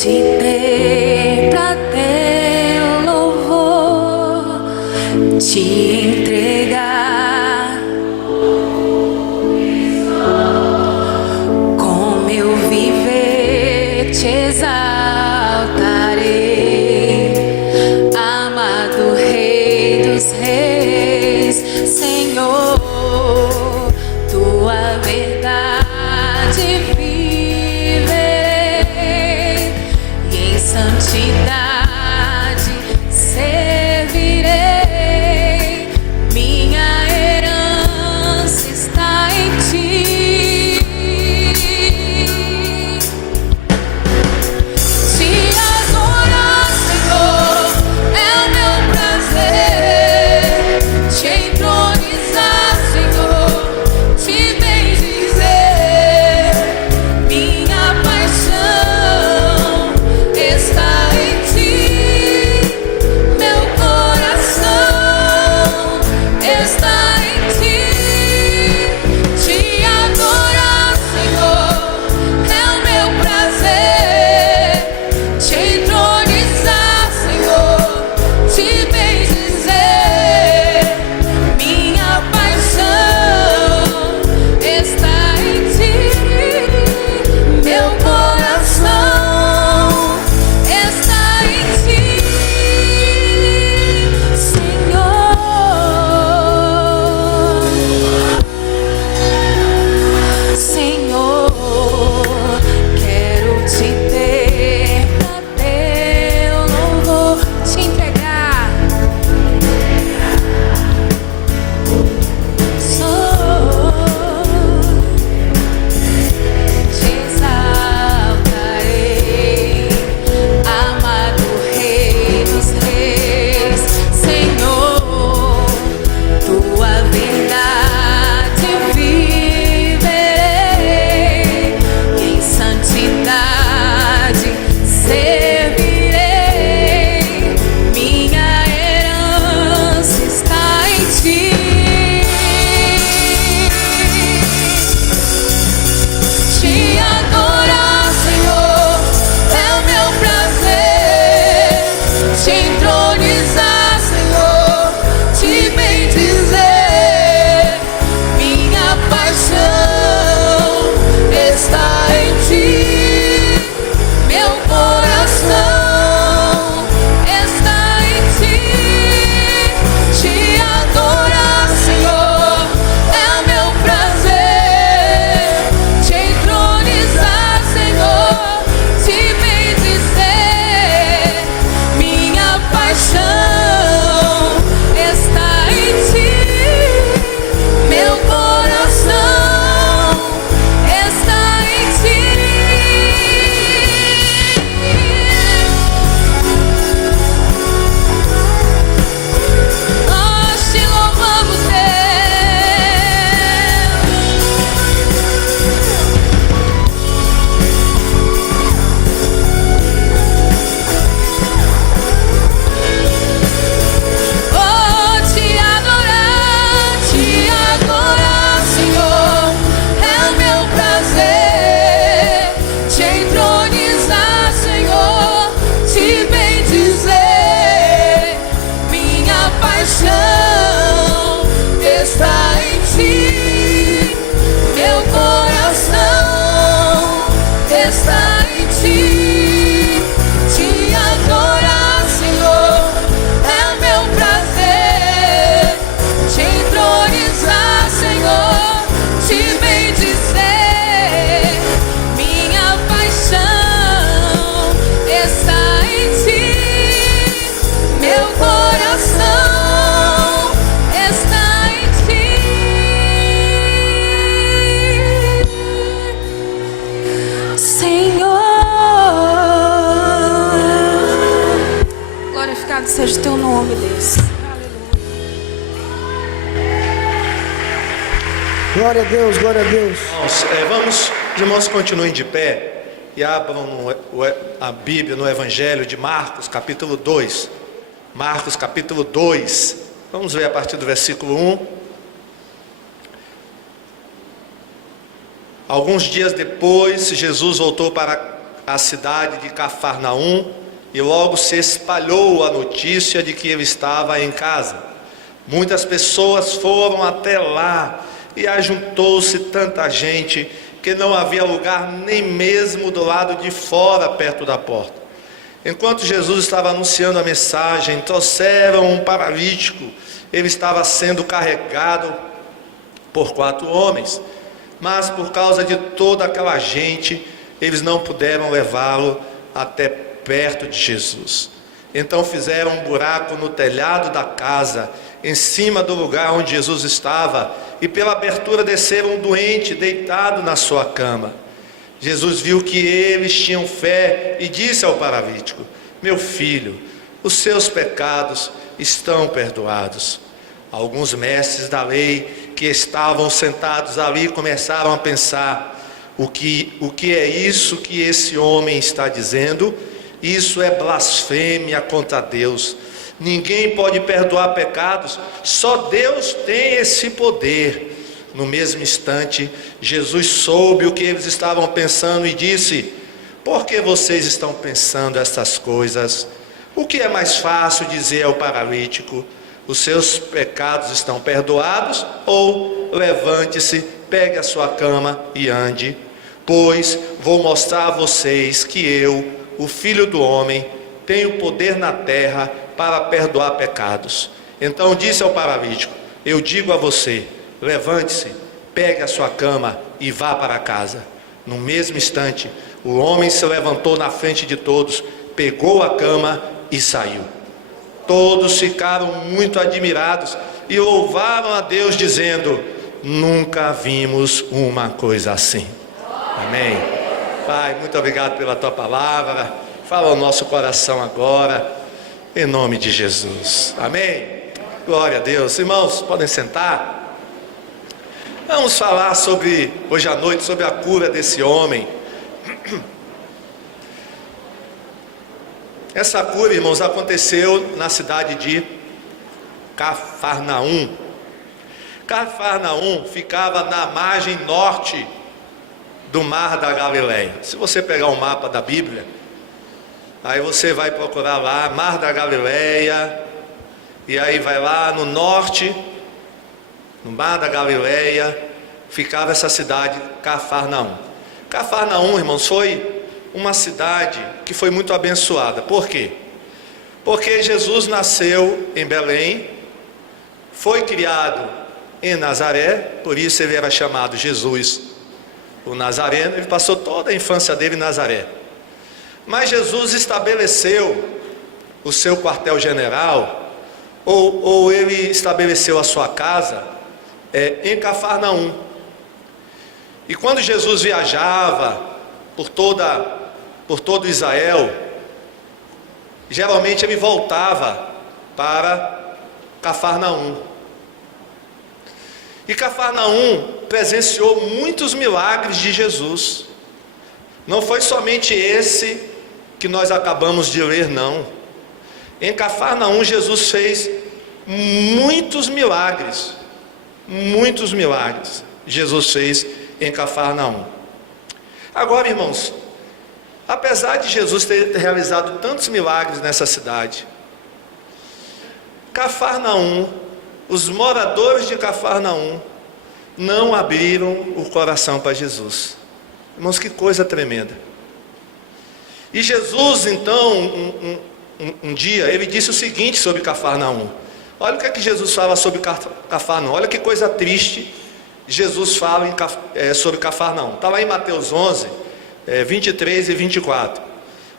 te ter pra teu louvor, te entregar. Com meu viver te exaltarei, amado Rei dos Reis, Senhor, tua verdade viverei e em santidade servirei. Minha herança está em ti. Te adorar, Senhor, é o meu prazer. Te entronizar, Senhor, te bendizer. Minha paixão está em ti. Meu coração está em ti. Te adorar, Senhor, é o meu prazer. Te entronizar, Senhor, te bendizer. Minha paixão está em ti. Meu coração está em ti, Senhor. Senhor, quero te ter pra teu louvor, te entregar. Te exaltarei, amado Rei dos Reis, Senhor, tua verdade viverei e em santidade servirei. Minha herança está em ti. Te adorar, Senhor, é o meu prazer. Te entronizar, Senhor, te bendizer. Minha paixão está em ti. Meu coração está em ti. Te adorar, Senhor, é o meu prazer. Te entronizar, Senhor, te bendizer. Minha paixão está em ti. Meu coração está em ti. Nós te louvamos, oh, te adorar, Senhor, é o meu prazer. Te entronizar, Senhor, te bendizer. Minha paixão está em ti. Meu coração está em ti. Te adorar, Senhor, é o meu prazer. Te entronizar, Senhor, te bendizer. Minha paixão está em ti. Meu coração está em ti. Senhor, glorificado seja o teu nome, Deus. Glória a Deus, glória a Deus. Irmãos, continuem de pé e abram a Bíblia no Evangelho de Marcos, capítulo 2. Marcos, capítulo 2. Vamos ver a partir do versículo 1. Alguns dias depois, Jesus voltou para à cidade de Cafarnaum e logo se espalhou a notícia de que ele estava em casa. Muitas pessoas foram até lá e ajuntou-se tanta gente que não havia lugar nem mesmo do lado de fora, perto da porta. Enquanto Jesus estava anunciando a mensagem, trouxeram um paralítico. Ele estava sendo carregado por 4 homens, mas por causa de toda aquela gente, eles não puderam levá-lo até perto de Jesus. Então fizeram um buraco no telhado da casa, em cima do lugar onde Jesus estava, e pela abertura desceram um doente deitado na sua cama. Jesus viu que eles tinham fé e disse ao paralítico: meu filho, os seus pecados estão perdoados. Alguns mestres da lei que estavam sentados ali começaram a pensar: o que é isso que esse homem está dizendo? Isso é blasfêmia contra Deus. Ninguém pode perdoar pecados, só Deus tem esse poder. No mesmo instante, Jesus soube o que eles estavam pensando e disse: por que vocês estão pensando estas coisas? O que é mais fácil dizer ao paralítico: os seus pecados estão perdoados? Ou levante-se, pegue a sua cama e ande? Pois vou mostrar a vocês que eu, o Filho do Homem, tenho poder na terra para perdoar pecados. Então disse ao paralítico: eu digo a você, levante-se, pegue a sua cama e vá para casa. No mesmo instante, o homem se levantou na frente de todos, pegou a cama e saiu. Todos ficaram muito admirados e louvaram a Deus, dizendo: nunca vimos uma coisa assim. Amém. Pai, muito obrigado pela tua palavra. Fala ao nosso coração agora, em nome de Jesus. Amém. Glória a Deus. Irmãos, podem sentar. Vamos falar hoje à noite, sobre a cura desse homem. Essa cura, irmãos, aconteceu na cidade de Cafarnaum. Cafarnaum ficava na margem norte do Mar da Galileia. Se você pegar o mapa da Bíblia, aí você vai procurar lá, Mar da Galileia, e aí vai lá no norte, no Mar da Galileia, ficava essa cidade, Cafarnaum. Cafarnaum, irmãos, foi uma cidade que foi muito abençoada. Por quê? Porque Jesus nasceu em Belém, foi criado em Nazaré, por isso ele era chamado Jesus, o Nazareno. Ele passou toda a infância dele em Nazaré. Mas Jesus estabeleceu o seu quartel-general, ou ele estabeleceu a sua casa em Cafarnaum. E quando Jesus viajava por todo Israel, geralmente ele voltava para Cafarnaum. E Cafarnaum presenciou muitos milagres de Jesus. Não foi somente esse que nós acabamos de ler, não. Em Cafarnaum, Jesus fez muitos milagres. Muitos milagres Jesus fez em Cafarnaum. Agora, irmãos, apesar de Jesus ter realizado tantos milagres nessa cidade, Cafarnaum, os moradores de Cafarnaum não abriram o coração para Jesus. Irmãos, que coisa tremenda. E Jesus, então, um dia, ele disse o seguinte sobre Cafarnaum. Olha o que é que Jesus fala sobre Cafarnaum. Olha que coisa triste Jesus fala sobre Cafarnaum. Está lá em Mateus 11, 23 e 24.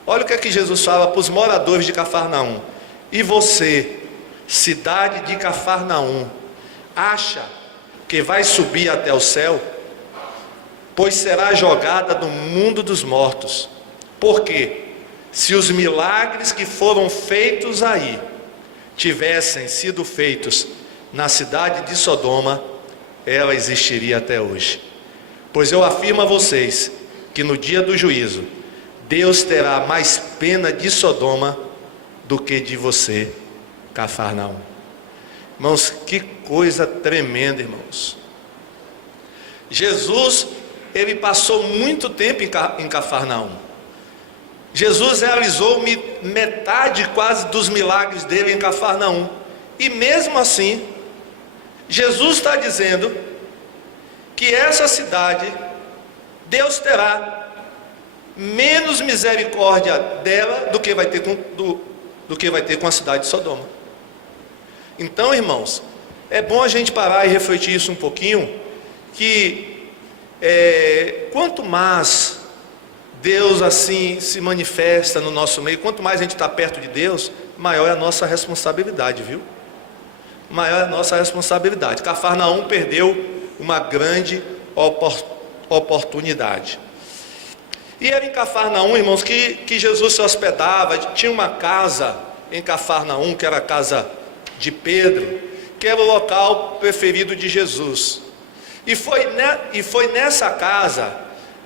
Olha o que é que Jesus fala para os moradores de Cafarnaum. E você, cidade de Cafarnaum, acha que vai subir até o céu? Pois será jogada no mundo dos mortos. Porque se os milagres que foram feitos aí tivessem sido feitos na cidade de Sodoma, ela existiria até hoje. Pois eu afirmo a vocês que no dia do juízo, Deus terá mais pena de Sodoma do que de você, Cafarnaum. Irmãos, que coisa tremenda, irmãos. Jesus, ele passou muito tempo em Cafarnaum. Jesus realizou metade quase dos milagres dele em Cafarnaum. E mesmo assim, Jesus está dizendo que essa cidade, Deus terá menos misericórdia dela do que vai ter com a cidade de Sodoma. Então, irmãos, é bom a gente parar e refletir isso um pouquinho, que quanto mais Deus assim se manifesta no nosso meio, quanto mais a gente está perto de Deus, maior é a nossa responsabilidade, viu? Maior é a nossa responsabilidade. Cafarnaum perdeu uma grande oportunidade. E era em Cafarnaum, irmãos, que Jesus se hospedava. Tinha uma casa em Cafarnaum, que era a casa de Pedro, que era o local preferido de Jesus. E foi nessa casa,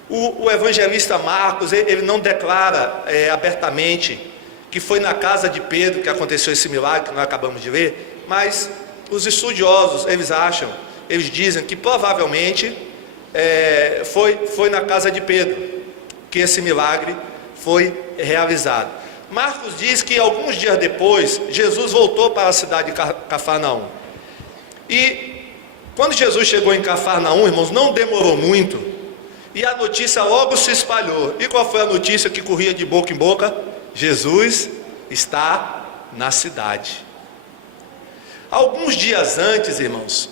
o evangelista Marcos, ele não declara abertamente que foi na casa de Pedro que aconteceu esse milagre que nós acabamos de ler, mas os estudiosos, eles dizem que provavelmente foi na casa de Pedro que esse milagre foi realizado. Marcos diz que alguns dias depois, Jesus voltou para a cidade de Cafarnaum. E quando Jesus chegou em Cafarnaum, irmãos, não demorou muito, e a notícia logo se espalhou. E qual foi a notícia que corria de boca em boca? Jesus está na cidade. Alguns dias antes, irmãos,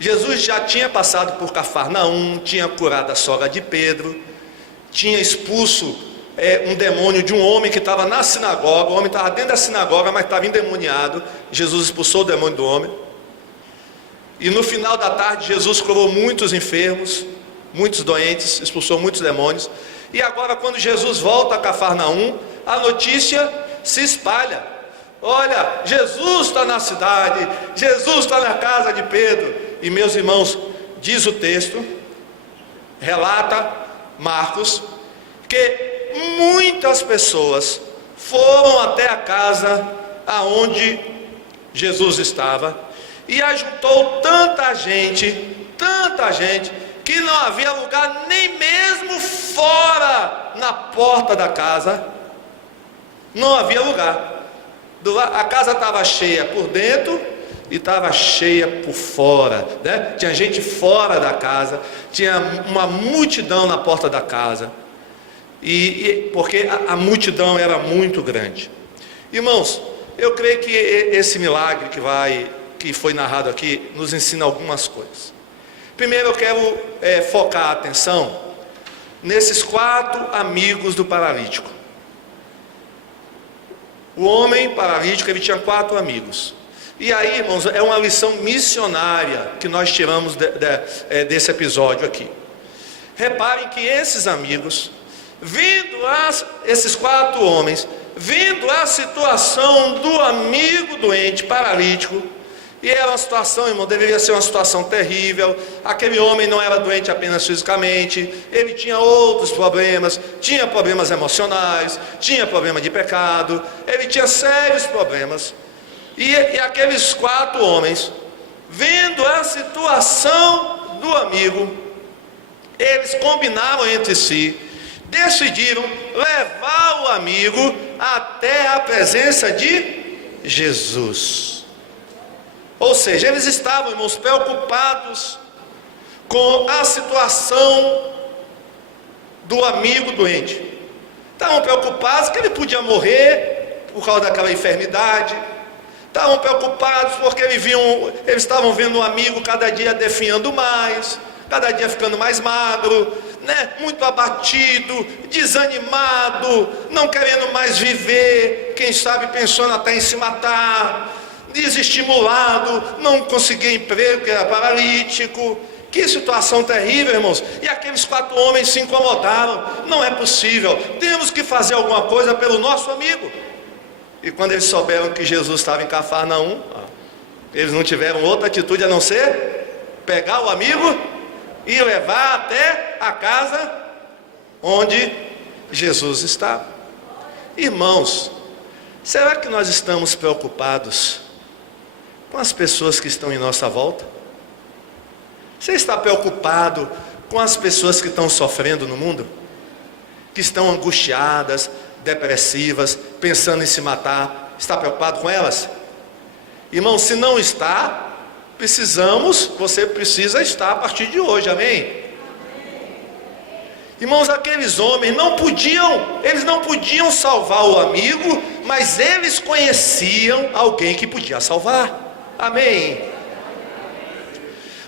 Jesus já tinha passado por Cafarnaum, tinha curado a sogra de Pedro, tinha expulso um demônio de um homem que estava na sinagoga. O homem estava dentro da sinagoga, mas estava endemoniado. Jesus expulsou o demônio do homem. E no final da tarde, Jesus curou muitos enfermos, muitos doentes, expulsou muitos demônios. E agora, quando Jesus volta a Cafarnaum, a notícia se espalha. Olha, Jesus está na cidade, Jesus está na casa de Pedro. E meus irmãos, diz o texto, relata Marcos, que muitas pessoas foram até a casa aonde Jesus estava, e ajuntou tanta gente, que não havia lugar nem mesmo fora, na porta da casa, não havia lugar. A casa estava cheia por dentro e estava cheia por fora, né? Tinha gente fora da casa, tinha uma multidão na porta da casa, porque a multidão era muito grande. Irmãos, eu creio que esse milagre que foi narrado aqui nos ensina algumas coisas. Primeiro, eu quero focar a atenção nesses 4 amigos do paralítico. O homem paralítico, ele tinha 4 amigos. E aí, irmãos, é uma lição missionária que nós tiramos desse episódio aqui. Reparem que esses amigos, esses 4 homens, vendo a situação do amigo doente, paralítico, e era uma situação, irmão, deveria ser uma situação terrível. Aquele homem não era doente apenas fisicamente, ele tinha outros problemas, tinha problemas emocionais, tinha problema de pecado, ele tinha sérios problemas. E aqueles 4 homens, vendo a situação do amigo, eles combinaram entre si, decidiram levar o amigo até a presença de Jesus. Ou seja, eles estavam, irmãos, preocupados com a situação do amigo doente. Estavam preocupados que ele podia morrer por causa daquela enfermidade. Estavam preocupados porque eles estavam vendo um amigo cada dia definhando mais, cada dia ficando mais magro, né? Muito abatido, desanimado, não querendo mais viver, quem sabe pensando até em se matar, desestimulado, não conseguia emprego, que era paralítico. Que situação terrível, irmãos. E aqueles 4 homens se incomodaram. Não é possível, temos que fazer alguma coisa pelo nosso amigo. E quando eles souberam que Jesus estava em Cafarnaum, eles não tiveram outra atitude a não ser pegar o amigo e levar até a casa onde Jesus estava. Irmãos, será que nós estamos preocupados com as pessoas que estão em nossa volta? Você está preocupado com as pessoas que estão sofrendo no mundo? que estão angustiadas, depressivas, pensando em se matar. Está preocupado com elas? Irmão, se não está, você precisa estar a partir de hoje, amém? Irmãos, aqueles homens eles não podiam salvar o amigo, mas eles conheciam alguém que podia salvar, amém?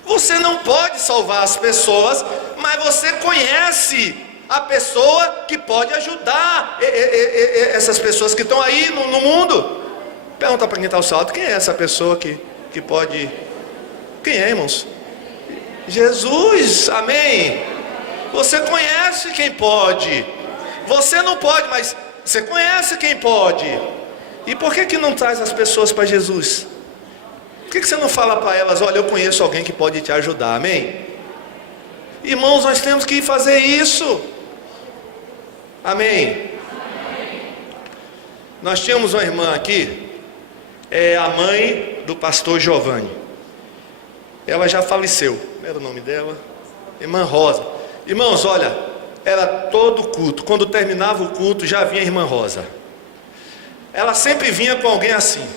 Você não pode salvar as pessoas, mas você conhece a pessoa que pode ajudar essas pessoas que estão aí no mundo. Pergunta para quem está ao seu lado, quem é essa pessoa que pode... Quem é, irmãos? Jesus, amém? Você conhece quem pode. Você não pode, mas você conhece quem pode. E por que não traz as pessoas para Jesus? Por que você não fala para elas, olha, eu conheço alguém que pode te ajudar, amém? Irmãos, nós temos que fazer isso, amém? Nós tínhamos uma irmã aqui, a mãe do pastor Giovanni. Ela já faleceu. Como era o nome dela? Irmã Rosa. Irmãos, olha, era todo culto. Quando terminava o culto, já vinha a irmã Rosa. Ela sempre vinha com alguém assim,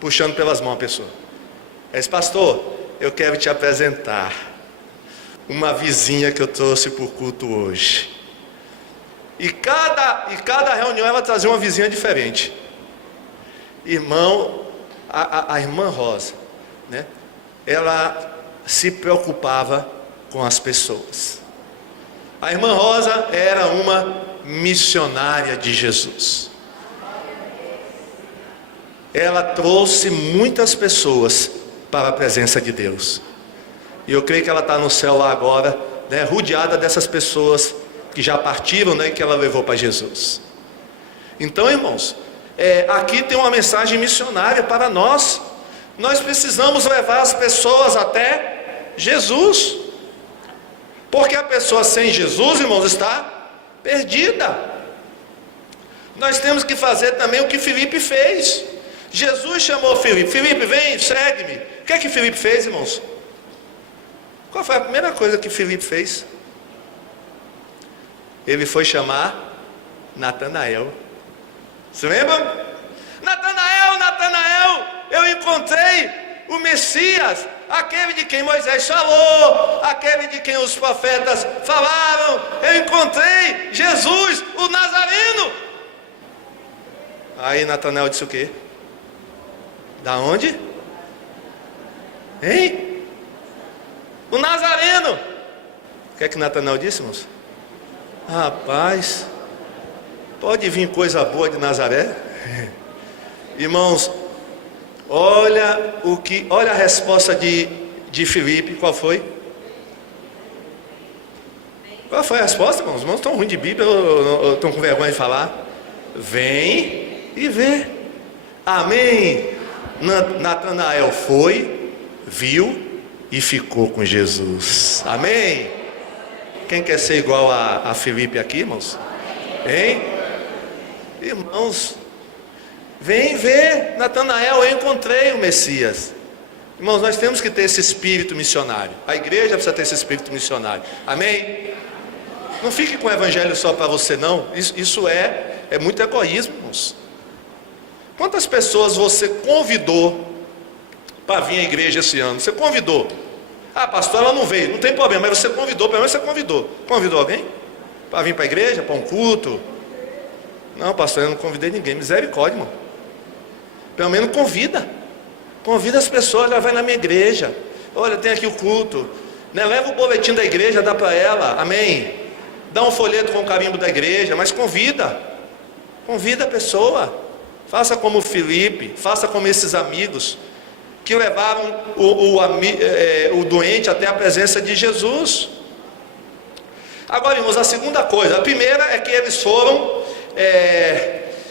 puxando pelas mãos a pessoa. Ela disse, pastor, eu quero te apresentar uma vizinha que eu trouxe para o culto hoje. E cada reunião ela trazia uma vizinha diferente. Irmão, a irmã Rosa, né? Ela se preocupava com as pessoas. A irmã Rosa era uma missionária de Jesus. Ela trouxe muitas pessoas para a presença de Deus. E eu creio que ela está no céu lá agora, né, rodeada dessas pessoas que já partiram, né, que ela levou para Jesus. Então, irmãos, aqui tem uma mensagem missionária para nós. Nós precisamos levar as pessoas até Jesus. Porque a pessoa sem Jesus, irmãos, está perdida. Nós temos que fazer também o que Filipe fez. Jesus chamou Filipe. Filipe, vem, segue-me. O que é que Filipe fez, irmãos? Qual foi a primeira coisa que Filipe fez? Ele foi chamar Natanael. Se lembram? Natanael, Natanael, eu encontrei o Messias, aquele de quem Moisés falou, aquele de quem os profetas falaram. Eu encontrei Jesus, o Nazareno. Aí Natanael disse o quê? Da onde? Hein? O Nazareno. O que é que Natanael disse, irmãos? Rapaz, pode vir coisa boa de Nazaré? Irmãos, olha a resposta de Filipe. Qual foi? Qual foi a resposta, irmãos? Os irmãos estão ruins de Bíblia, ou estão com vergonha de falar? Vem e vê. Amém. Natanael foi, viu e ficou com Jesus. Amém. Quem quer ser igual a Filipe aqui, irmãos? Hein? Irmãos, vem ver, Natanael, eu encontrei o Messias. Irmãos, nós temos que ter esse espírito missionário. A igreja precisa ter esse espírito missionário. Amém? Não fique com o evangelho só para você, não. Isso é muito egoísmo, irmãos. Quantas pessoas você convidou para vir à igreja esse ano? Você convidou. Ah, pastor, ela não veio. Não tem problema, mas você convidou. Pelo menos você convidou. Convidou alguém? Para vir para a igreja, para um culto? Não, pastor, eu não convidei ninguém. Misericórdia, irmão. Pelo menos convida. Convida as pessoas, ela vai na minha igreja. Olha, tem aqui o culto. Né? Leva o boletim da igreja, dá para ela. Amém. Dá um folheto com o carimbo da igreja, mas convida. Convida a pessoa. Faça como o Filipe, faça como esses amigos que levaram o doente até a presença de Jesus. Agora, irmãos, a segunda coisa, a primeira é que eles foram,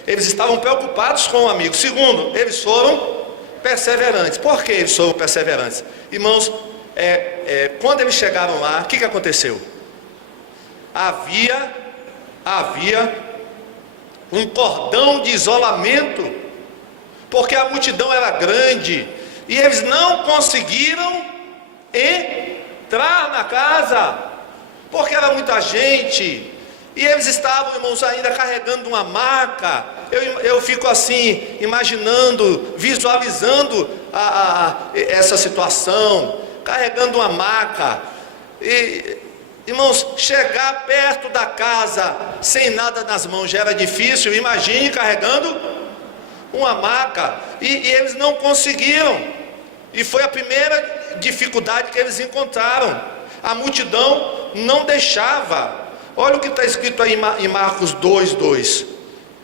eles estavam preocupados com o amigo. Segundo, eles foram perseverantes. Por que eles foram perseverantes? Irmãos, quando eles chegaram lá, o que aconteceu? Havia um cordão de isolamento, porque a multidão era grande, e eles não conseguiram entrar na casa, porque era muita gente, E eles estavam, irmãos, ainda carregando uma maca. Eu fico assim, imaginando, visualizando essa situação, carregando uma maca. E, irmãos, chegar perto da casa sem nada nas mãos já era difícil. Imagine carregando uma maca. E eles não conseguiram. E foi a primeira dificuldade que eles encontraram. A multidão não deixava. Olha o que está escrito aí em Marcos 2:2.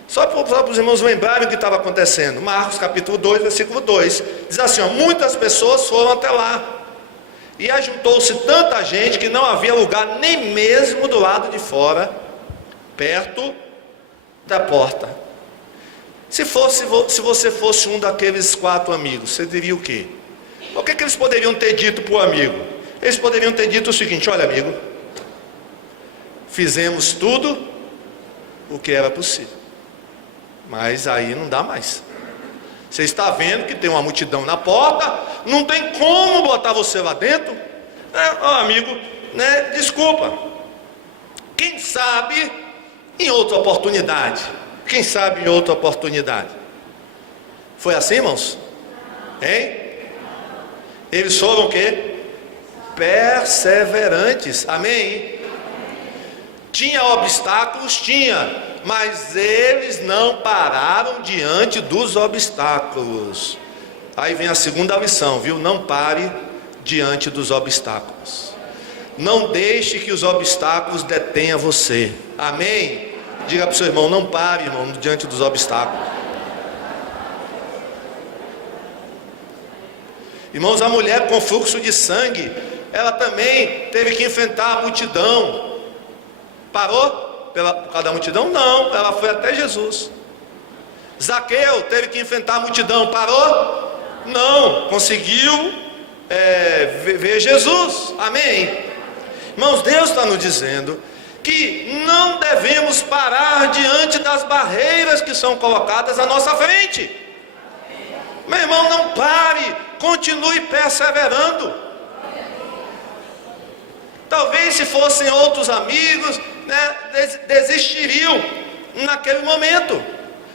Só para os irmãos lembrarem o que estava acontecendo. Marcos capítulo 2, versículo 2. Diz assim, ó, muitas pessoas foram até lá. E ajuntou-se tanta gente que não havia lugar nem mesmo do lado de fora, perto da porta. Se você fosse um daqueles 4 amigos, você diria o quê? O que eles poderiam ter dito para o amigo? Eles poderiam ter dito o seguinte, olha amigo, fizemos tudo o que era possível, mas aí não dá mais. Você está vendo que tem uma multidão na porta, não tem como botar você lá dentro. Amigo, né? Desculpa. Quem sabe em outra oportunidade. Quem sabe em outra oportunidade. Foi assim, irmãos? Hein? Eles foram o quê? Perseverantes. Amém? Tinha obstáculos? Tinha. Mas eles não pararam diante dos obstáculos. Aí vem a segunda lição, viu? Não pare diante dos obstáculos. Não deixe que os obstáculos detenham você. Amém? Diga para o seu irmão, não pare, irmão, diante dos obstáculos. Irmãos, a mulher com fluxo de sangue, ela também teve que enfrentar a multidão. Parou? Por causa da multidão? Não, ela foi até Jesus. Zaqueu teve que enfrentar a multidão, parou? Não, conseguiu ver Jesus. Amém? Irmãos, Deus está nos dizendo que não devemos parar diante das barreiras que são colocadas à nossa frente. Meu irmão, não pare, continue perseverando. Talvez se fossem outros amigos, né, desistiriam naquele momento,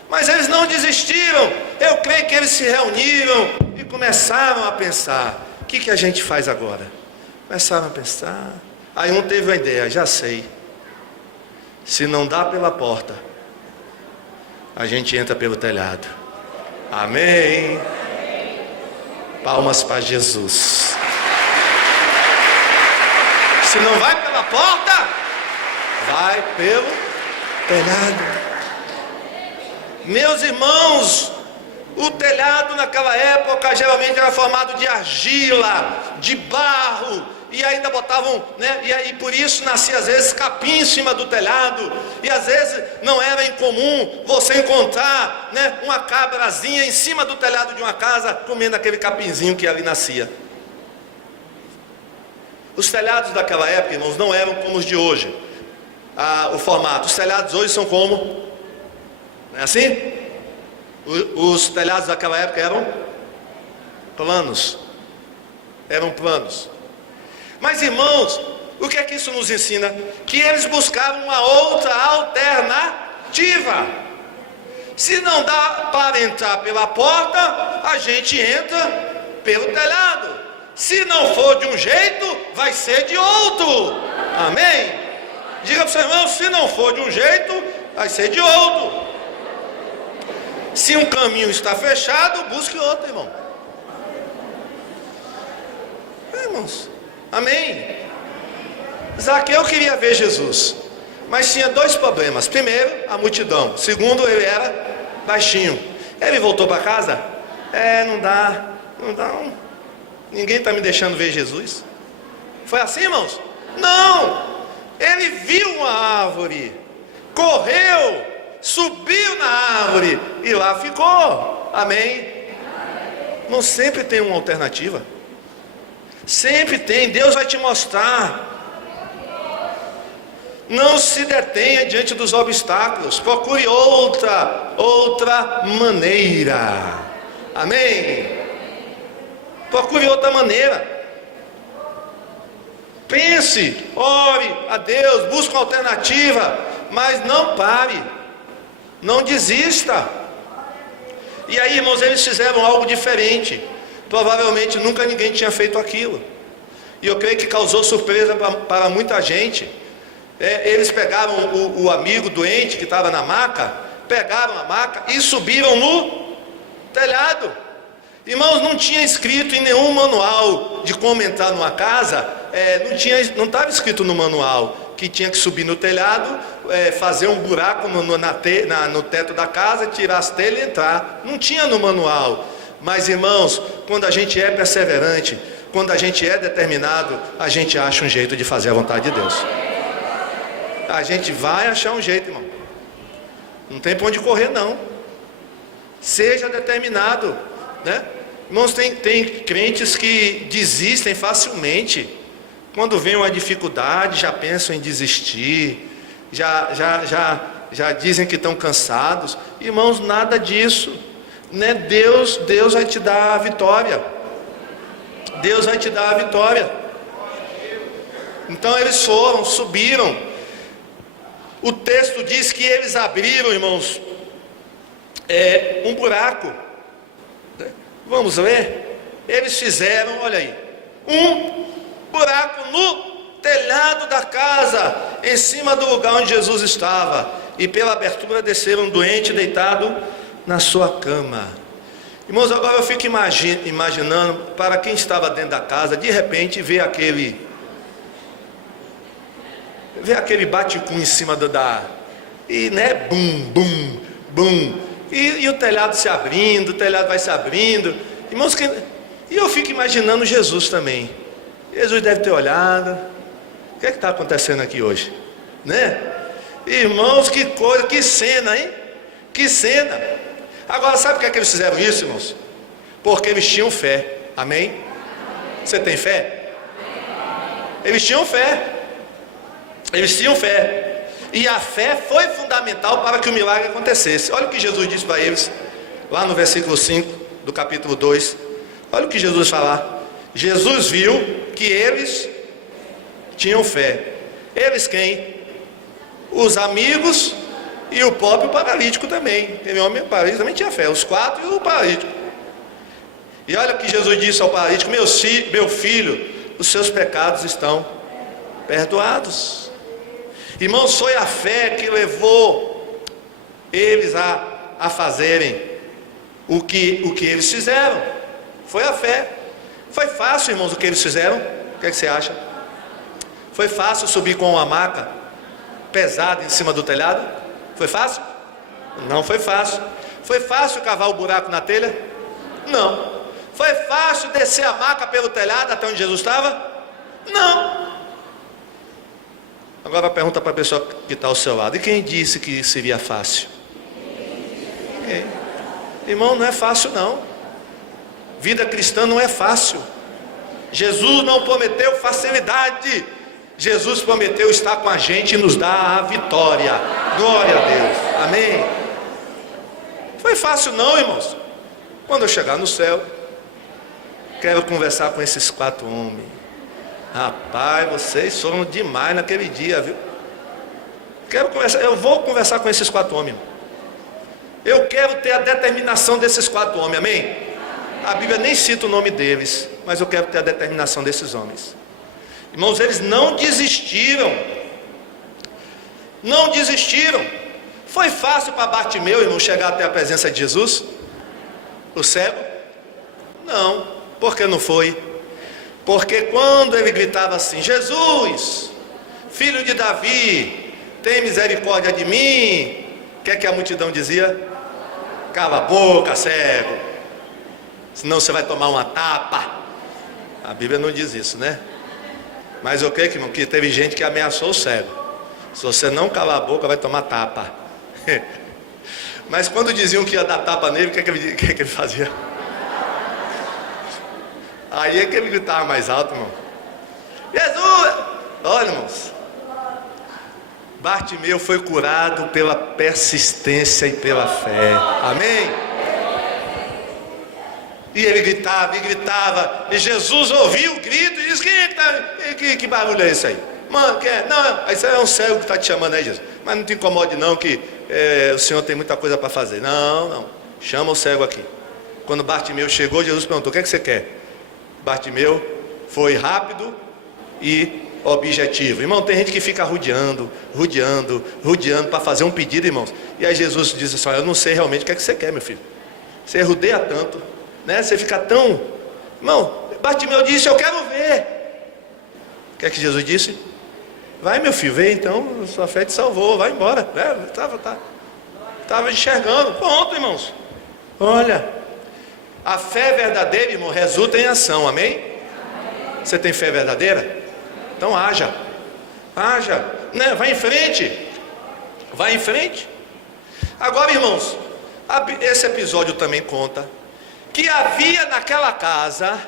mas eles não desistiram. Eu creio que eles se reuniram e começaram a pensar, o que a gente faz agora? Começaram a pensar. Aí um teve uma ideia, já sei, se não dá pela porta, a gente entra pelo telhado. Amém? Palmas para Jesus. Se não vai pela porta, vai pelo telhado. Meus irmãos, o telhado naquela época geralmente era formado de argila, de barro, e ainda botavam, né? E aí por isso nascia às vezes capim em cima do telhado. E às vezes não era incomum você encontrar, né, uma cabrazinha em cima do telhado de uma casa comendo aquele capinzinho que ali nascia. Os telhados daquela época, irmãos, não eram como os de hoje. O formato, os telhados hoje são como? Não é assim? Os telhados daquela época eram planos. Eram planos. Mas, irmãos, o que é que isso nos ensina? Que eles buscavam uma outra alternativa. Se não dá para entrar pela porta, a gente entra pelo telhado. Se não for de um jeito, vai ser de outro. Amém? Diga para o seu irmão, se não for de um jeito, vai ser de outro. Se um caminho está fechado, busque outro, irmão. Irmãos, amém? Zaqueu queria ver Jesus, mas tinha 2 problemas. Primeiro, a multidão. Segundo, ele era baixinho. Ele voltou para casa. Não dá. Ninguém está me deixando ver Jesus. Foi assim, irmãos? Não. Ele viu uma árvore, correu, subiu na árvore e lá ficou. Amém? Não sempre tem uma alternativa. Sempre tem. Deus vai te mostrar. Não se detenha diante dos obstáculos. Procure outra maneira. Amém? Procure outra maneira. pense, ore a Deus, busque uma alternativa, mas não pare, não desista. E aí, irmãos, eles fizeram algo diferente. Provavelmente nunca ninguém tinha feito aquilo. E eu creio que causou surpresa para muita gente. Eles pegaram o amigo doente que estava na maca, pegaram a maca e subiram no telhado. Irmãos, não tinha escrito em nenhum manual de como entrar numa casa, não estava escrito no manual que tinha que subir no telhado, fazer um buraco no teto da casa, tirar as telhas e entrar. Não tinha no manual. Mas, irmãos, quando a gente é perseverante, quando a gente é determinado, a gente acha um jeito de fazer a vontade de Deus. A gente vai achar um jeito, irmão. Não tem para onde correr, não. Seja determinado, né? Irmãos, tem crentes que desistem facilmente. Quando vem uma dificuldade, já pensam em desistir, já dizem que estão cansados. Irmãos, nada disso, né? Deus vai te dar a vitória. Deus vai te dar a vitória. Então eles subiram. O texto diz que eles abriram, irmãos, um buraco. Vamos ler? Eles fizeram, olha aí, um buraco no telhado da casa, em cima do lugar onde Jesus estava, e pela abertura desceram um doente deitado na sua cama. Irmãos, agora eu fico imaginando, para quem estava dentro da casa, de repente ver aquele baticum em cima e, né, bum, bum, bum, e o telhado se abrindo, o telhado vai se abrindo. Irmãos, e eu fico imaginando Jesus também. Jesus deve ter olhado, o que é que está acontecendo aqui hoje, né? Irmãos, que coisa, que cena, hein? Que cena. Agora, sabe por que eles fizeram isso, irmãos? Porque eles tinham fé, amém? Você tem fé? Eles tinham fé. Eles tinham fé. E a fé foi fundamental para que o milagre acontecesse. Olha o que Jesus disse para eles, lá no versículo 5 do capítulo 2. Olha o que Jesus fala. Jesus viu que eles tinham fé. Eles quem? Os amigos e o próprio paralítico também. Aquele homem paralítico também tinha fé. Os quatro e o paralítico. E olha o que Jesus disse ao paralítico: meu filho, os seus pecados estão perdoados. Irmãos, foi a fé que levou eles a fazerem o que eles fizeram. Foi a fé. Foi fácil, irmãos, o que eles fizeram? O que é que você acha? Foi fácil subir com uma maca pesada em cima do telhado? Foi fácil? Não foi fácil. Foi fácil cavar o buraco na telha? Não. Foi fácil descer a maca pelo telhado até onde Jesus estava? Não. Agora pergunta para a pessoa que está ao seu lado: e quem disse que seria fácil? Ninguém. Irmão, não é fácil não. Vida cristã não é fácil. Jesus não prometeu facilidade. Jesus prometeu estar com a gente e nos dar a vitória. Glória a Deus, amém. Foi fácil não, irmãos. Quando eu chegar no céu, quero conversar com esses 4 homens. Rapaz, vocês foram demais naquele dia, viu? Eu vou conversar com esses 4 homens. Eu quero ter a determinação desses 4 homens, amém? A Bíblia nem cita o nome deles, mas eu quero ter a determinação desses homens. Irmãos, eles não desistiram. Não desistiram. Foi fácil para Bartimeu, irmão, chegar até a presença de Jesus? O cego? Não. Por que não foi? Porque quando ele gritava assim: Jesus, filho de Davi, tem misericórdia de mim, o que é que a multidão dizia? Cala a boca, cego, senão você vai tomar uma tapa. A Bíblia não diz isso, né? Mas eu creio, irmão, que teve gente que ameaçou o cego: se você não calar a boca, vai tomar tapa. Mas quando diziam que ia dar tapa nele, o que é que ele fazia? Aí é que ele gritava mais alto, irmão. Jesus! Olha, irmãos, Bartimeu foi curado pela persistência e pela fé. Amém? E ele gritava e gritava, e Jesus ouviu o grito e disse: que barulho é esse aí? Mano, que é? Não, isso é um cego que está te chamando aí, Jesus. Mas não te incomode não, que o Senhor tem muita coisa para fazer. Não, chama o cego aqui. Quando Bartimeu chegou, Jesus perguntou: o que é que você quer? Bartimeu foi rápido e objetivo. Irmão, tem gente que fica rodeando para fazer um pedido, irmãos. E aí Jesus disse assim: eu não sei realmente o que é que você quer, meu filho. Você rodeia tanto, né? Você fica tão... Irmão, Bartimeu disse: eu quero ver. O que é que Jesus disse? Vai, meu filho, vê então, sua fé te salvou, vai embora. Estava enxergando. Pronto, irmãos. Olha, a fé verdadeira, irmão, resulta em ação, amém? Você tem fé verdadeira? Então haja, né? Vai em frente. Agora, irmãos, esse episódio também conta que havia naquela casa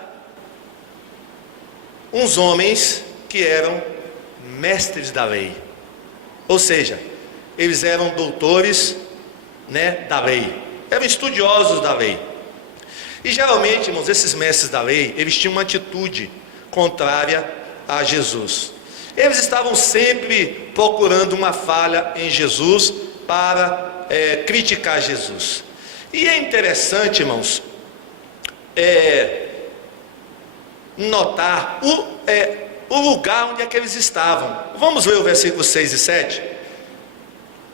uns homens que eram mestres da lei, ou seja, eles eram doutores, né, da lei, eram estudiosos da lei. E geralmente, irmãos, esses mestres da lei, eles tinham uma atitude contrária a Jesus. Eles estavam sempre procurando uma falha em Jesus para criticar Jesus. E é interessante, irmãos, notar o lugar onde é que eles estavam. Vamos ver o versículo 6 e 7.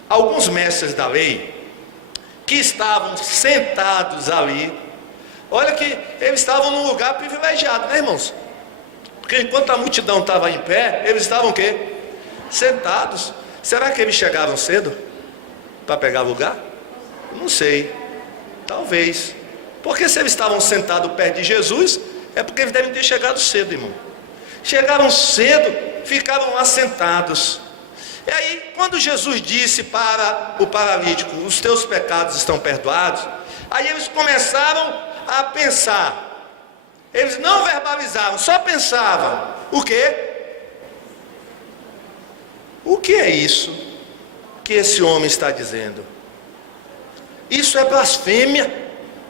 Alguns mestres da lei que estavam sentados ali, olha que eles estavam num lugar privilegiado, né, irmãos? Porque enquanto a multidão estava em pé, eles estavam o quê? Sentados. Será que eles chegaram cedo para pegar lugar? Não sei, talvez. Porque se eles estavam sentados perto de Jesus, é porque eles devem ter chegado cedo, irmão. Chegaram cedo, ficaram lá sentados. E aí, quando Jesus disse para o paralítico: os teus pecados estão perdoados, aí eles começaram a pensar. Eles não verbalizavam, só pensavam. O quê? O que é isso que esse homem está dizendo? Isso é blasfêmia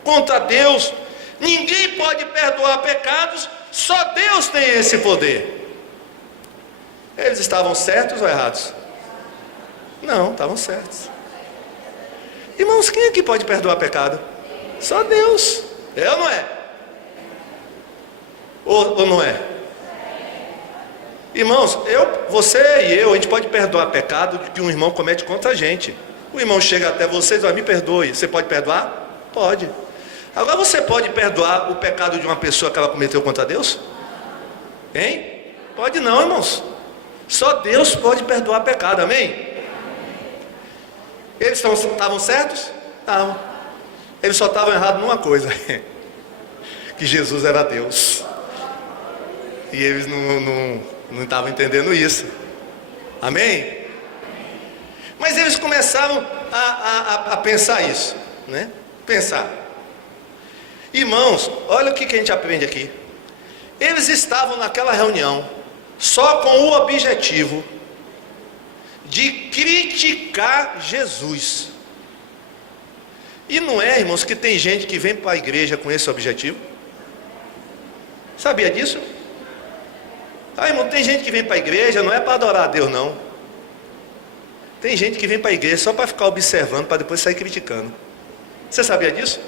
contra Deus. Ninguém pode perdoar pecados, só Deus tem esse poder. Eles estavam certos ou errados? Não, estavam certos. Irmãos, quem aqui pode perdoar pecado? Só Deus. É ou não é? Ou não é? Irmãos, você e eu, a gente pode perdoar pecado que um irmão comete contra a gente. O irmão chega até você e diz: me perdoe. Você pode perdoar? Pode. Agora você pode perdoar o pecado de uma pessoa que ela cometeu contra Deus? Hein? Pode não, irmãos. Só Deus pode perdoar pecado, amém? Eles estavam certos? Estavam. Eles só estavam errados numa coisa: que Jesus era Deus. E eles não estavam entendendo isso. Amém? Mas eles começaram a pensar isso, né? Pensar. Irmãos, olha o que a gente aprende aqui. Eles estavam naquela reunião só com o objetivo de criticar Jesus. E não é, irmãos, que tem gente que vem para a igreja com esse objetivo? Sabia disso? Irmão, tem gente que vem para a igreja não é para adorar a Deus, não. Tem gente que vem para a igreja só para ficar observando, para depois sair criticando. Você sabia disso?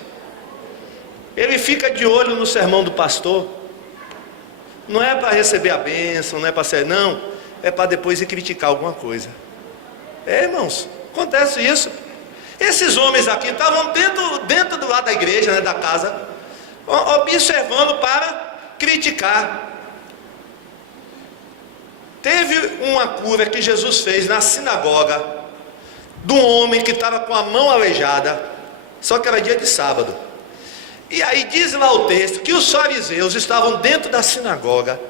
Ele fica de olho no sermão do pastor. Não é para receber a bênção, não é para ser, não. É para depois ir criticar alguma coisa. Irmãos, acontece isso. Esses homens aqui estavam dentro do lado da igreja, né, da casa, observando para criticar. Teve uma cura que Jesus fez na sinagoga de um homem que estava com a mão aleijada, só que era dia de sábado. E aí diz lá o texto que os fariseus estavam dentro da sinagoga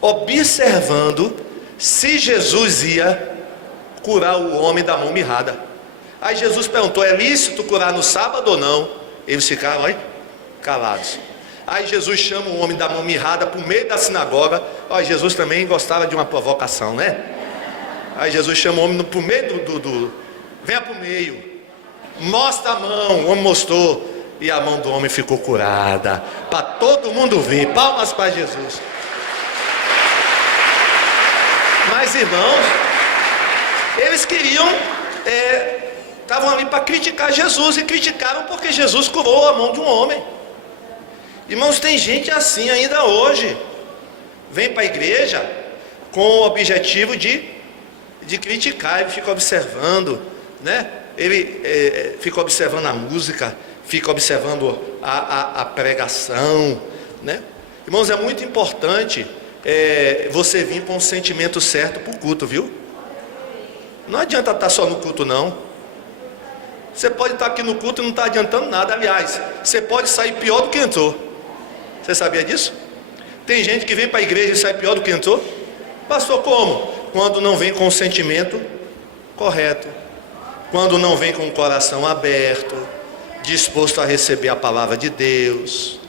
observando se Jesus ia curar o homem da mão mirrada. Aí Jesus perguntou: é lícito curar no sábado ou não? Eles ficaram calados. Aí Jesus chama o homem da mão mirrada para o meio da sinagoga. Jesus também gostava de uma provocação, né? Aí Jesus chama o homem para o meio venha para o meio, mostra a mão. O homem mostrou. e a mão do homem ficou curada. Para todo mundo ver. Palmas para Jesus. Mas, irmãos, eles queriam, estavam ali para criticar Jesus, e criticaram porque Jesus curou a mão de um homem. Irmãos, tem gente assim ainda hoje, vem para a igreja com o objetivo de criticar. Ele fica observando, né? Ele fica observando a música, fica observando a pregação, né? Irmãos, é muito importante você vir com o sentimento certo para o culto, viu? Não adianta estar só no culto, não. Você pode estar aqui no culto e não está adiantando nada. Aliás, você pode sair pior do que entrou. Você sabia disso? Tem gente que vem para a igreja e sai pior do que entrou. Pastor, como? Quando não vem com o sentimento correto, quando não vem com o coração aberto, disposto a receber a palavra de Deus,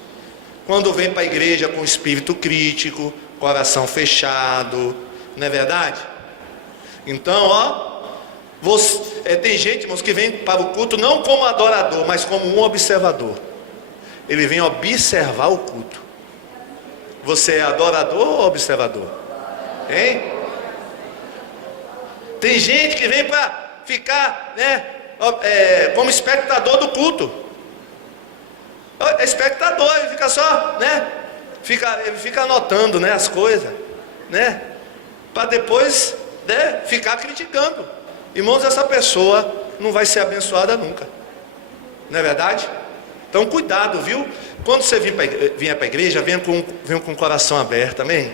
quando vem para a igreja com o espírito crítico, coração fechado. Não é verdade? Então, tem gente, irmãos, que vem para o culto não como adorador, mas como um observador. Ele vem observar o culto. Você é adorador ou observador? Hein? Tem gente que vem para ficar, né, como espectador do culto. É espectador, ele fica só, né? Ele fica anotando, né, as coisas, né? Para depois, né, ficar criticando. Irmãos, essa pessoa não vai ser abençoada nunca. Não é verdade? Então cuidado, viu? Quando você vier para a igreja, venha com o coração aberto, amém?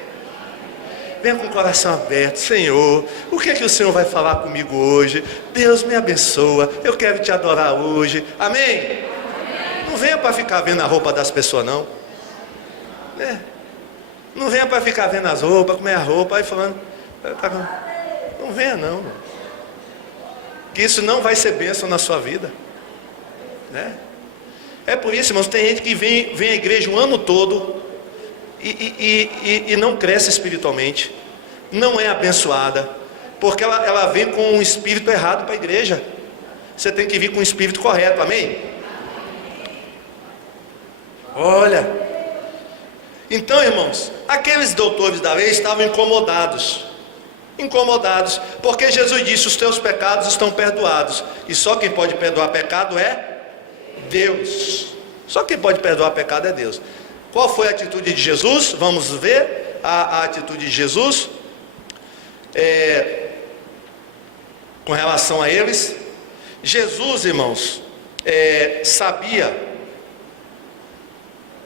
Venha com o coração aberto. Senhor, o que é que o Senhor vai falar comigo hoje? Deus me abençoa, eu quero te adorar hoje, amém? Não venha para ficar vendo a roupa das pessoas, não, né? Não venha para ficar vendo as roupas, como é a roupa, aí falando, não venha não, que isso não vai ser bênção na sua vida, né? É por isso, irmãos, tem gente que vem à igreja o ano todo e não cresce espiritualmente, não é abençoada, porque ela vem com um espírito errado para a igreja. Você tem que vir com o espírito correto, amém? Olha, então, irmãos, aqueles doutores da lei estavam incomodados, porque Jesus disse: os teus pecados estão perdoados, e só quem pode perdoar pecado é Deus. Só quem pode perdoar pecado é Deus. Qual foi a atitude de Jesus? Vamos ver a atitude de Jesus com relação a eles. Jesus, irmãos, sabia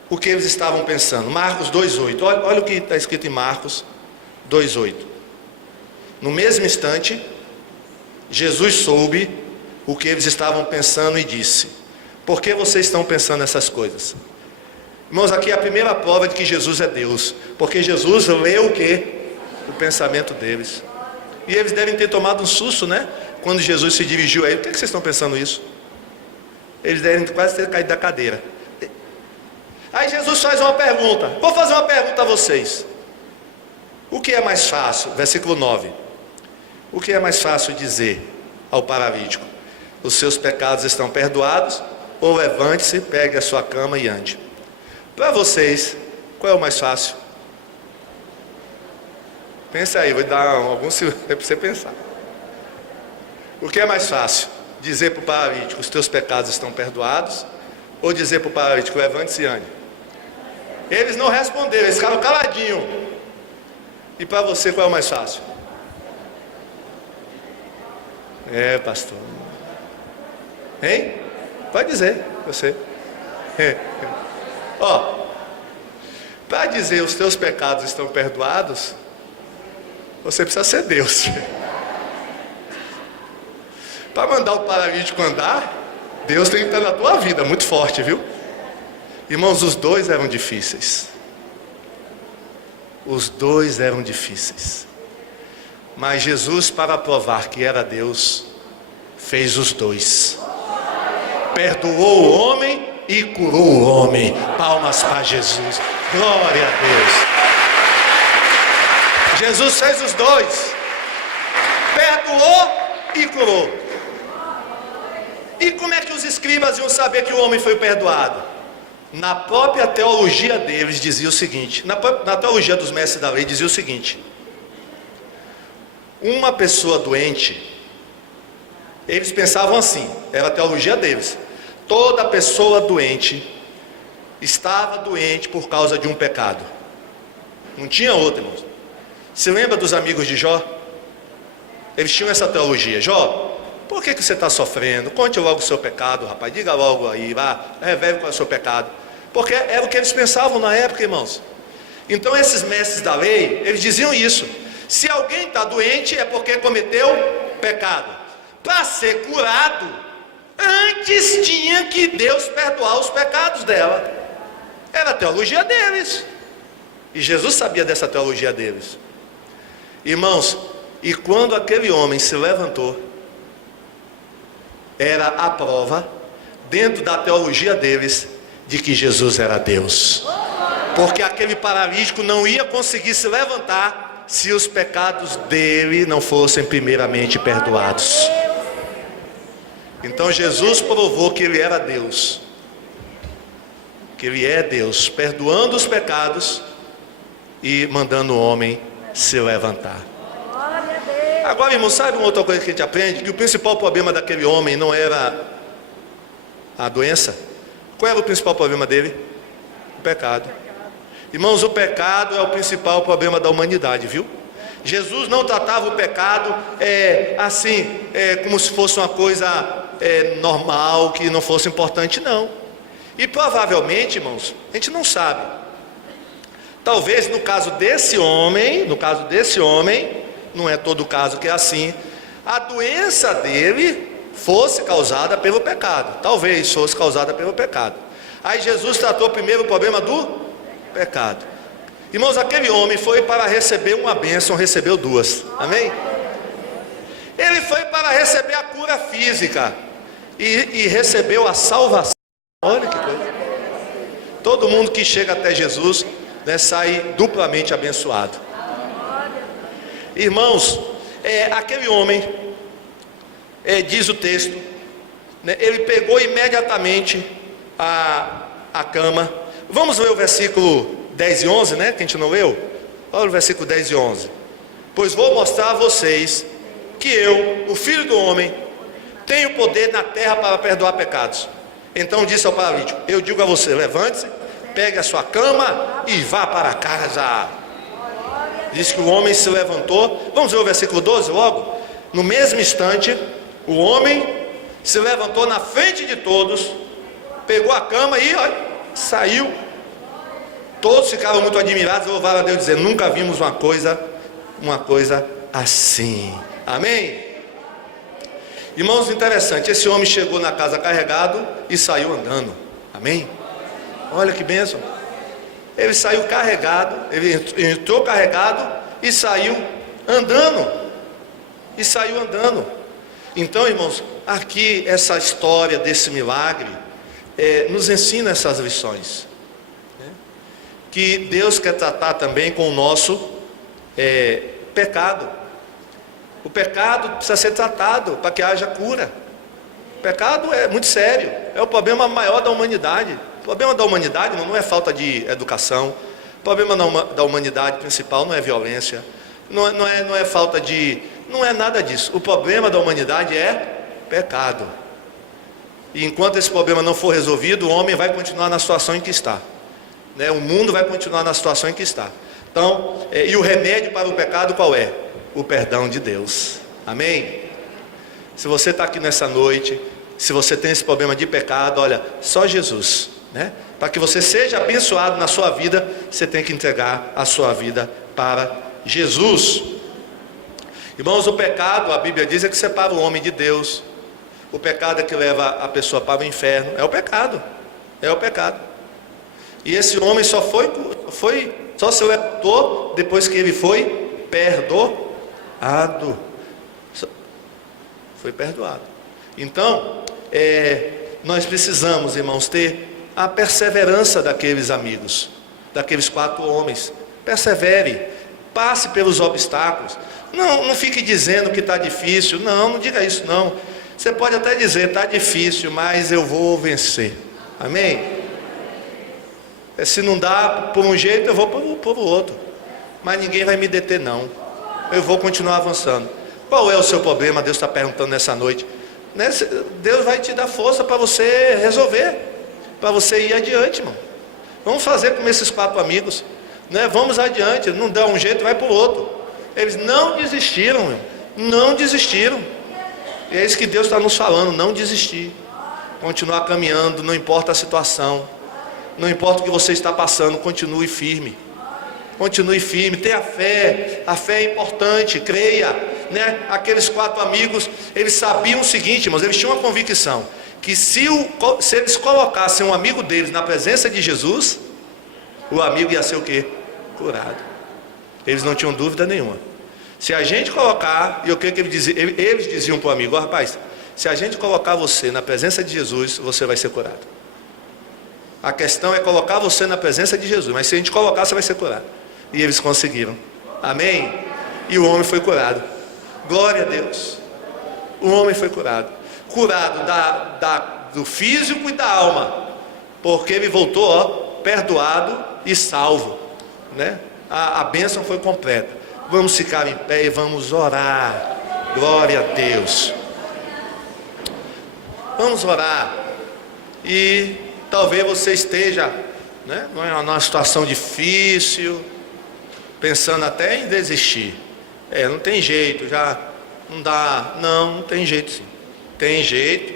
o que eles estavam pensando. Marcos 2,8. Olha o que está escrito em Marcos 2,8. No mesmo instante, Jesus soube o que eles estavam pensando e disse: por que vocês estão pensando essas coisas? Irmãos, aqui é a primeira prova de que Jesus é Deus, porque Jesus leu o que? O pensamento deles. E eles devem ter tomado um susto, né? Quando Jesus se dirigiu a eles: por que vocês estão pensando isso? Eles devem quase ter caído da cadeira. Aí Jesus faz uma pergunta. Vou fazer uma pergunta a vocês. O que é mais fácil? Versículo 9. O que é mais fácil dizer ao paralítico: os seus pecados estão perdoados? Ou levante-se, pegue a sua cama e ande? Para vocês, qual é o mais fácil? Pensa aí, vou dar alguns segundos para você pensar. O que é mais fácil? Dizer para o paralítico: os teus pecados estão perdoados? Ou dizer para o paralítico: levante-se e ande? Eles não responderam, eles ficaram caladinhos. E para você, qual é o mais fácil? Pastor. Hein? Pode dizer, você. Para dizer os teus pecados estão perdoados, você precisa ser Deus. Para mandar o paralítico andar, Deus tem que estar na tua vida, muito forte, viu? Irmãos, os dois eram difíceis. Os dois eram difíceis. Mas Jesus, para provar que era Deus, fez os dois. Perdoou o homem e curou o homem. Palmas para Jesus. Glória a Deus. Jesus fez os dois. Perdoou e curou. e como é que os escribas iam saber que o homem foi perdoado? Na própria teologia deles dizia o seguinte, na teologia dos mestres da lei dizia o seguinte: uma pessoa doente, eles pensavam assim, era a teologia deles, toda pessoa doente estava doente por causa de um pecado, não tinha outro, irmãos. Se lembra dos amigos de Jó? Eles tinham essa teologia: Jó, por que você está sofrendo? Conte logo o seu pecado, rapaz, diga logo aí, vá, revele qual é o seu pecado. Porque era o que eles pensavam na época, irmãos. Então esses mestres da lei, eles diziam isso: se alguém está doente é porque cometeu pecado. Para ser curado, antes tinha que Deus perdoar os pecados dela. Era a teologia deles, e Jesus sabia dessa teologia deles. Irmãos, e quando aquele homem se levantou, era a prova, dentro da teologia deles, de que Jesus era Deus. Porque aquele paralítico não ia conseguir se levantar se os pecados dele não fossem primeiramente perdoados. Então Jesus provou que ele era Deus, que ele é Deus, perdoando os pecados e mandando o homem se levantar. Agora, irmão, sabe uma outra coisa que a gente aprende? Que o principal problema daquele homem não era a doença. Qual era o principal problema dele? O pecado. Irmãos, o pecado é o principal problema da humanidade, viu? Jesus não tratava o pecado como se fosse uma coisa normal, que não fosse importante, não. E provavelmente, irmãos, a gente não sabe. Talvez no caso desse homem, não é todo caso que é assim, a doença dele fosse causada pelo pecado. Talvez fosse causada pelo pecado. Aí Jesus tratou primeiro o problema do pecado. Irmãos, aquele homem foi para receber uma bênção, recebeu duas. Amém? Ele foi para receber a cura física e recebeu a salvação. Olha que coisa. Todo mundo que chega até Jesus, né, sai duplamente abençoado. Irmãos, aquele homem, diz o texto, né, ele pegou imediatamente a cama. Vamos ler o versículo 10 e 11, né, que a gente não leu? Olha o versículo 10 e 11. Pois vou mostrar a vocês que eu, o Filho do Homem, tenho poder na terra para perdoar pecados. Então disse ao paralítico: eu digo a você, levante-se, pegue a sua cama e vá para casa. Diz que o homem se levantou. Vamos ver o versículo 12 logo. No mesmo instante, o homem se levantou na frente de todos, pegou a cama e saiu. Todos ficaram muito admirados e louvaram a Deus, dizendo: nunca vimos uma coisa assim. Amém? Irmãos, interessante, esse homem chegou na casa carregado e saiu andando. Amém? Olha que bênção. Ele saiu carregado, ele entrou carregado e saiu andando. Então, irmãos, aqui essa história desse milagre nos ensina essas lições, né? Que Deus quer tratar também com o nosso pecado. O pecado precisa ser tratado para que haja cura. O pecado é muito sério, é o problema maior da humanidade. O problema da humanidade não é falta de educação. O problema da humanidade principal não é violência, não é falta de... não é nada disso. O problema da humanidade é pecado. E enquanto esse problema não for resolvido, o homem vai continuar na situação em que está, né? O mundo vai continuar na situação em que está. Então, e o remédio para o pecado qual é? O perdão de Deus. Amém? Se você está aqui nessa noite, se você tem esse problema de pecado, olha, só Jesus, né? Para que você seja abençoado na sua vida, você tem que entregar a sua vida para Jesus. Irmãos, o pecado, a Bíblia diz, é que separa o homem de Deus. O pecado é que leva a pessoa para o inferno. É o pecado. E esse homem só se levantou depois que ele foi perdoado. Foi perdoado. Então, nós precisamos, irmãos, ter a perseverança daqueles amigos, daqueles 4 homens. Persevere, passe pelos obstáculos. Não fique dizendo que está difícil. Não diga isso não. Você pode até dizer, está difícil, mas eu vou vencer. Amém? Se não dá por um jeito, eu vou por o outro. Mas ninguém vai me deter não. Eu vou continuar avançando. Qual é o seu problema? Deus está perguntando nessa noite. Deus vai te dar força para você resolver, para você ir adiante, irmão. Vamos fazer como esses 4 amigos, né? Vamos adiante, não dá um jeito, vai para o outro. Eles não desistiram, irmão. Não desistiram. E é isso que Deus está nos falando, não desistir. Continuar caminhando, não importa a situação. Não importa o que você está passando, continue firme. Continue firme, tenha fé. A fé é importante, creia, né? Aqueles 4 amigos, eles sabiam o seguinte, irmãos, eles tinham uma convicção, que se eles colocassem um amigo deles na presença de Jesus, o amigo ia ser o quê? Curado. Eles não tinham dúvida nenhuma. Se a gente colocar, e o que eles diziam para o amigo, rapaz, se a gente colocar você na presença de Jesus, você vai ser curado. A questão é colocar você na presença de Jesus, mas se a gente colocar, você vai ser curado. E eles conseguiram, amém? E o homem foi curado, glória a Deus. O homem foi curado, curado do físico e da alma, porque ele voltou, perdoado e salvo, né? A bênção foi completa. Vamos ficar em pé e vamos orar, glória a Deus. Vamos orar. E talvez você esteja, né, numa situação difícil, pensando até em desistir. Não tem jeito, já não dá. Não tem jeito sim. Tem jeito.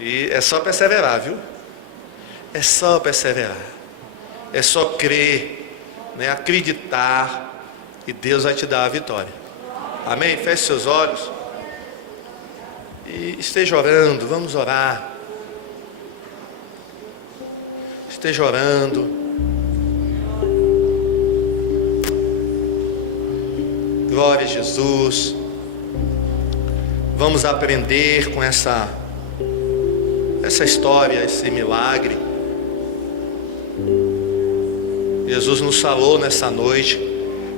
E é só perseverar, viu? É só perseverar. É só crer, né, acreditar, e Deus vai te dar a vitória. Amém? Feche seus olhos e esteja orando. Vamos orar. Esteja orando. Glória a Jesus. Vamos aprender com essa história, esse milagre. Jesus nos falou nessa noite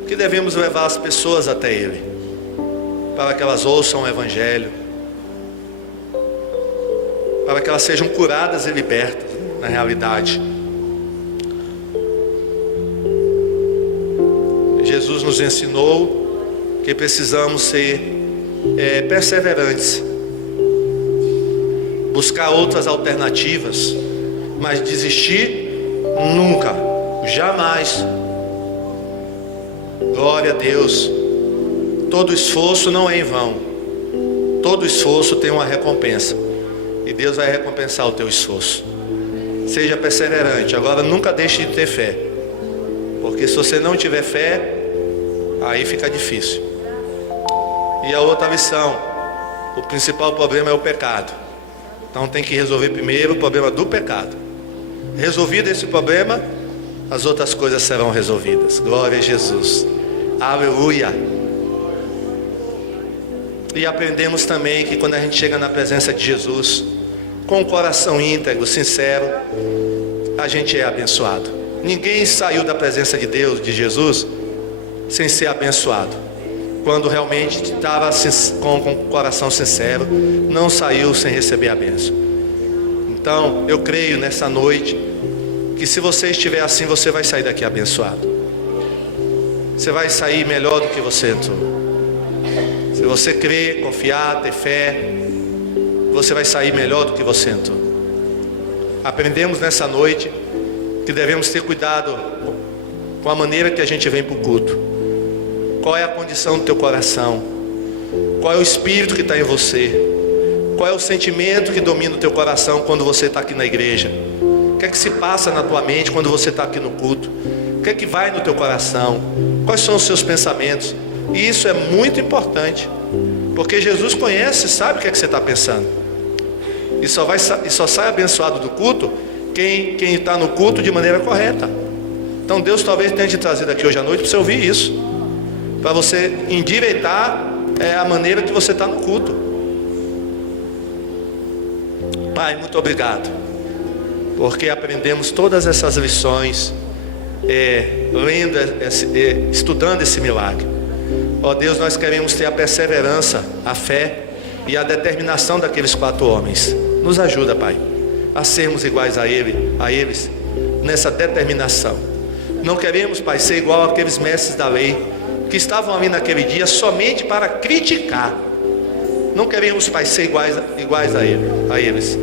que devemos levar as pessoas até Ele, para que elas ouçam o Evangelho, para que elas sejam curadas e libertas, na realidade. Jesus nos ensinou que precisamos ser perseverantes, buscar outras alternativas, mas desistir nunca, jamais. Glória a Deus. Todo esforço não é em vão. Todo esforço tem uma recompensa, e Deus vai recompensar o teu esforço. Seja perseverante. Agora nunca deixe de ter fé, porque se você não tiver fé, aí fica difícil. E a outra lição, o principal problema é o pecado. Então tem que resolver primeiro o problema do pecado. Resolvido esse problema, as outras coisas serão resolvidas. Glória a Jesus. Aleluia. E aprendemos também que quando a gente chega na presença de Jesus, com o coração íntegro, sincero, a gente é abençoado. Ninguém saiu da presença de Deus, de Jesus, sem ser abençoado. Quando realmente estava com o coração sincero, não saiu sem receber a bênção. Então eu creio nessa noite que se você estiver assim, você vai sair daqui abençoado. Você vai sair melhor do que você entrou. Se você crer, confiar, ter fé, você vai sair melhor do que você entrou. Aprendemos nessa noite que devemos ter cuidado com a maneira que a gente vem para o culto. Qual é a condição do teu coração? Qual é o espírito que está em você? Qual é o sentimento que domina o teu coração quando você está aqui na igreja? O que é que se passa na tua mente quando você está aqui no culto? O que é que vai no teu coração? Quais são os seus pensamentos? E isso é muito importante, porque Jesus conhece, sabe o que é que você está pensando. E só sai abençoado do culto quem está no culto de maneira correta. Então Deus talvez tenha te trazido aqui hoje à noite para você ouvir isso, para você endireitar a maneira que você está no culto. Pai, muito obrigado, porque aprendemos todas essas lições, estudando esse milagre. Ó Deus, nós queremos ter a perseverança, a fé, e a determinação daqueles 4 homens. Nos ajuda, Pai, a sermos iguais a eles, nessa determinação. Não queremos, Pai, ser igual àqueles mestres da lei, que estavam ali naquele dia somente para criticar. Não queremos, Pai, ser iguais a eles.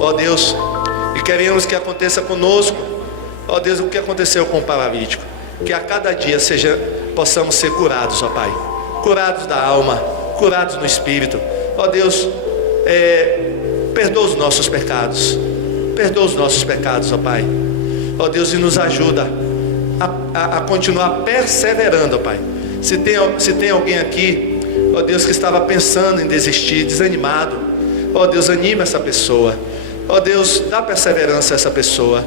Ó Deus, e queremos que aconteça conosco, ó Deus, o que aconteceu com o paralítico. Que a cada dia possamos ser curados, ó Pai. Curados da alma, curados no espírito. Ó Deus, perdoa os nossos pecados. Perdoa os nossos pecados, ó Pai. Ó Deus, e nos ajuda a continuar perseverando, ó Pai. Se tem alguém aqui, ó Deus, que estava pensando em desistir, desanimado, ó Deus, anima essa pessoa. Ó Deus, dá perseverança a essa pessoa,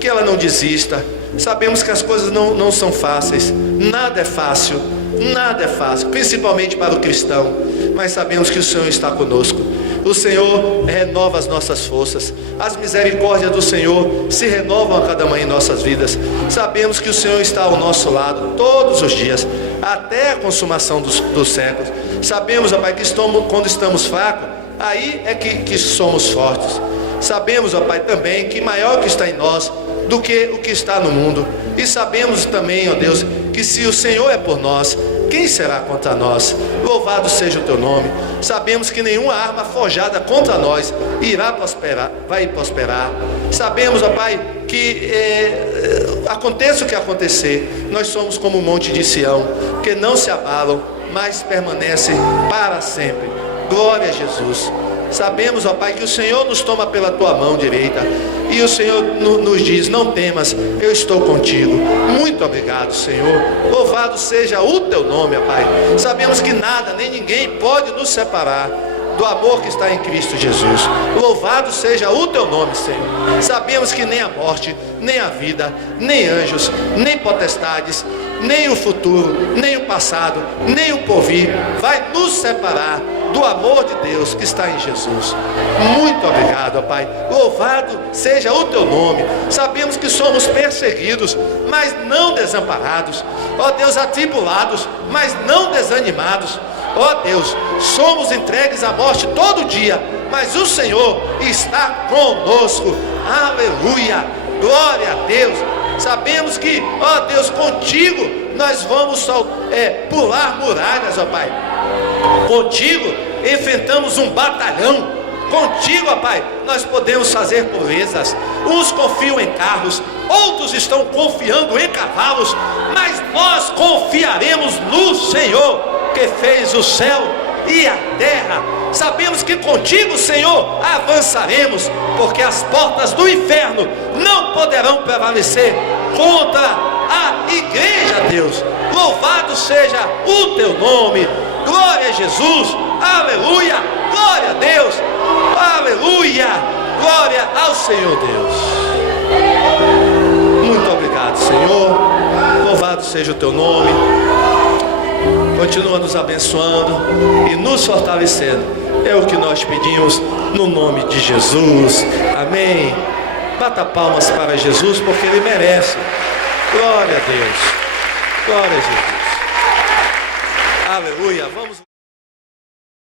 que ela não desista. Sabemos que as coisas não são fáceis, nada é fácil, principalmente para o cristão, mas sabemos que o Senhor está conosco. O Senhor renova as nossas forças, as misericórdias do Senhor se renovam a cada manhã em nossas vidas. Sabemos que o Senhor está ao nosso lado todos os dias, até a consumação dos séculos. Sabemos, ó Pai, que quando estamos fracos, aí é que somos fortes. Sabemos, ó Pai, também que maior que está em nós do que o que está no mundo. E sabemos também, ó Deus, que se o Senhor é por nós, quem será contra nós? Louvado seja o teu nome. Sabemos que nenhuma arma forjada contra nós vai prosperar. Sabemos, ó Pai, que aconteça o que acontecer, nós somos como o monte de Sião, que não se abalam, mas permanecem para sempre. Glória a Jesus. Sabemos, ó Pai, que o Senhor nos toma pela tua mão direita, e o Senhor nos diz: não temas, eu estou contigo. Muito obrigado, Senhor. Louvado seja o teu nome, ó Pai. Sabemos que nada nem ninguém pode nos separar do amor que está em Cristo Jesus. Louvado seja o teu nome, Senhor. Sabemos que nem a morte, nem a vida, nem anjos, nem potestades, nem o futuro, nem o passado, nem o porvir vai nos separar do amor de Deus que está em Jesus. Muito obrigado, ó Pai. Louvado seja o teu nome. Sabemos que somos perseguidos, mas não desamparados. Ó Deus, atribulados, mas não desanimados. Ó Deus, somos entregues à morte todo dia, mas o Senhor está conosco. Aleluia, glória a Deus. Sabemos que, ó Deus, contigo nós vamos pular muralhas, ó Pai. Contigo enfrentamos um batalhão. Contigo, ó Pai, nós podemos fazer proezas. Uns confiam em carros, outros estão confiando em cavalos, mas nós confiaremos no Senhor, que fez o céu e a terra. Sabemos que contigo, Senhor, avançaremos, porque as portas do inferno não poderão prevalecer contra a igreja, Deus. Louvado seja o teu nome. Glória a Jesus. Aleluia. Glória a Deus. Aleluia. Glória ao Senhor Deus. Muito obrigado, Senhor. Louvado seja o teu nome. Continua nos abençoando e nos fortalecendo. É o que nós pedimos no nome de Jesus. Amém. Bata palmas para Jesus, porque Ele merece. Glória a Deus. Glória a Jesus. Aleluia. Vamos.